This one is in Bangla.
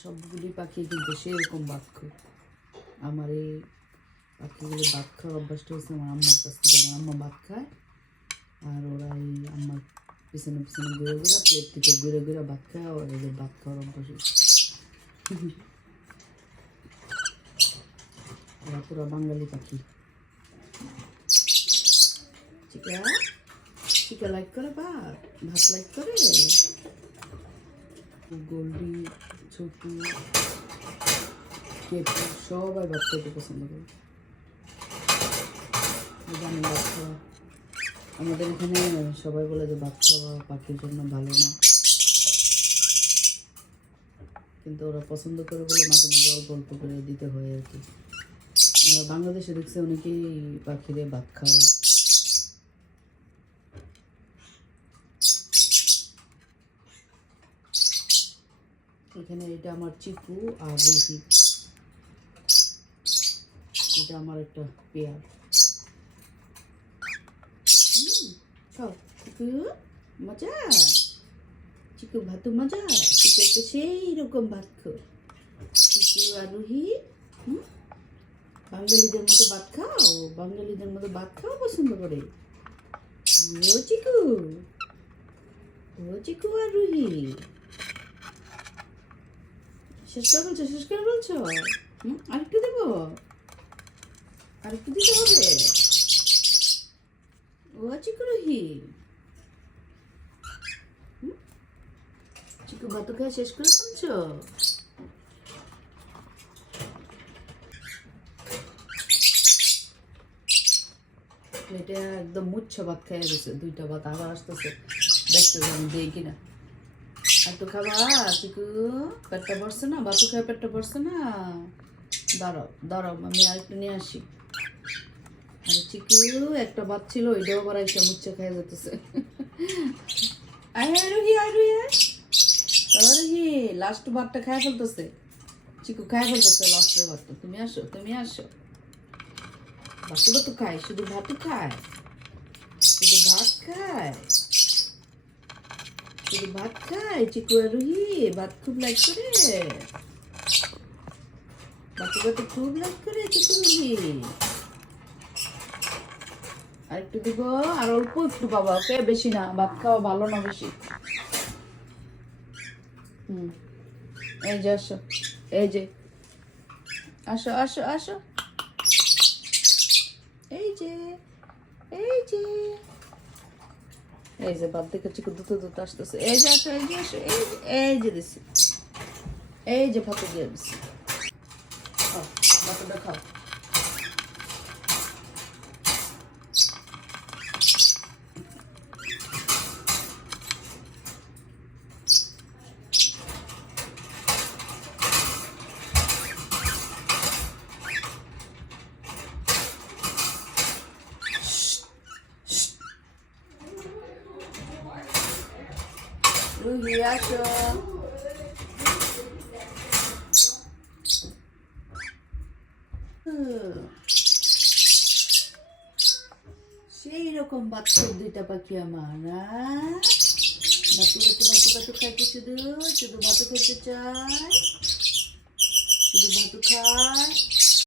সবগুলি পাখি কিন্তু সেরকম ভাত খায়। আমার এই পাখিগুলো ভাত খাওয়ার অভ্যাসটা হচ্ছে আমার আম্মার কাছ থেকে। আমার আম্মা ভাত খায় আর ওরা এই আম্মার পিছনে পিছনে ঘুরে ঘুরে প্লেট থেকে ঘুরে ঘুরে ভাত খায়, আর ওদের ভাত খাওয়ার অভ্যাস হচ্ছে। ওরা পুরো বাঙালি পাখি। চিকা চিকা লাইক করে ভাত, ভাত লাইক করে। গোল্ডি, ছোটু, কেপু সবাই ভাত খেতে পছন্দ করে। জানি ভাত খাওয়া, আমাদের এখানে সবাই বলে যে ভাত খাওয়া পাখির জন্য ভালো না, কিন্তু ওরা পছন্দ করে বলে মাঝে মাঝে অল্প অল্প করে দিতে হয় আর কি। আমরা বাংলাদেশে দেখছি অনেকেই পাখিরে ভাত খাওয়ায়। এখানে এটা আমার চিকু আর রুহি, এটা আমার একটা পেয়ার। খাও চিকু, মজা। চিকু ভাত মজা। চিকু একটা সেই রকম ভাত খাও। চিকু আর রুহি বাঙালিদের মতো ভাত খাও, বাঙালিদের মতো ভাত খাও পছন্দ করে। ও চিকু, ও চিকু আর রুহি। শেষ করে বলছো, শেষ করে বলছো? আরেকটু দেবো, আরেকটু দিতে হবে। ও চিকু রুহি, চিকু ভাত খাওয়া শেষ করে ফেলছো? এটা একদম মুচ্ছা ভাত খেয়ে গেছে, দুইটা ভাত আবার আসতেছে, দেখতে যাবেন দেই কিনা। একটু খাবা চিকু? পেটটা ভরছে না? ভাতু খায় পেটটা ভরছে না? দাঁড়াও দাঁড়াও, আমি আরেকটু নিয়ে আসি। আরে চিকু একটা ভাত ছিল, ওইটাও আবার এসে মুচ্ছা খেয়ে যেতেছে। আয় রুহি, আয় রুহি, রুহি লাস্ট ভাতটা খায় ফেলতেছে। চিকু খায় ফেলতেছে লাস্টের ভাতটা। তুমি আসো, তুমি আসো। ভাতু ভাতু খায়, শুধু ভাতু খায়, শুধু ভাত খায়, শুধু ভাত খায়। চিকু আর রুহি ভাত খুব লাইক করে, ভাতু ভাতু খুব লাইক করে চিকু রুহি। আর একটু দিব, আর অল্প একটু বাবা, ওকে বেশি না, ভাত খাওয়া ভালো না বেশি। এই যে আসো, এই যে আসো আসো আসো, এই যে এই যে এই যে ভাত দেখে চিকু দুটো দুটো আসতেছে। এই যে আসো, এই যে আসো, এই যে দিছি, এই যে ভাত দিয়ে দিছি। খাও ভাতটা খাও। রুহি আসো। সেই রকম বাচ্চা দুইটা পাখি আমার না। বাতু বাতু বাতু বাতু খাইতে, শুধু শুধু ভাতু খেতে চায়, শুধু ভাতু খায়।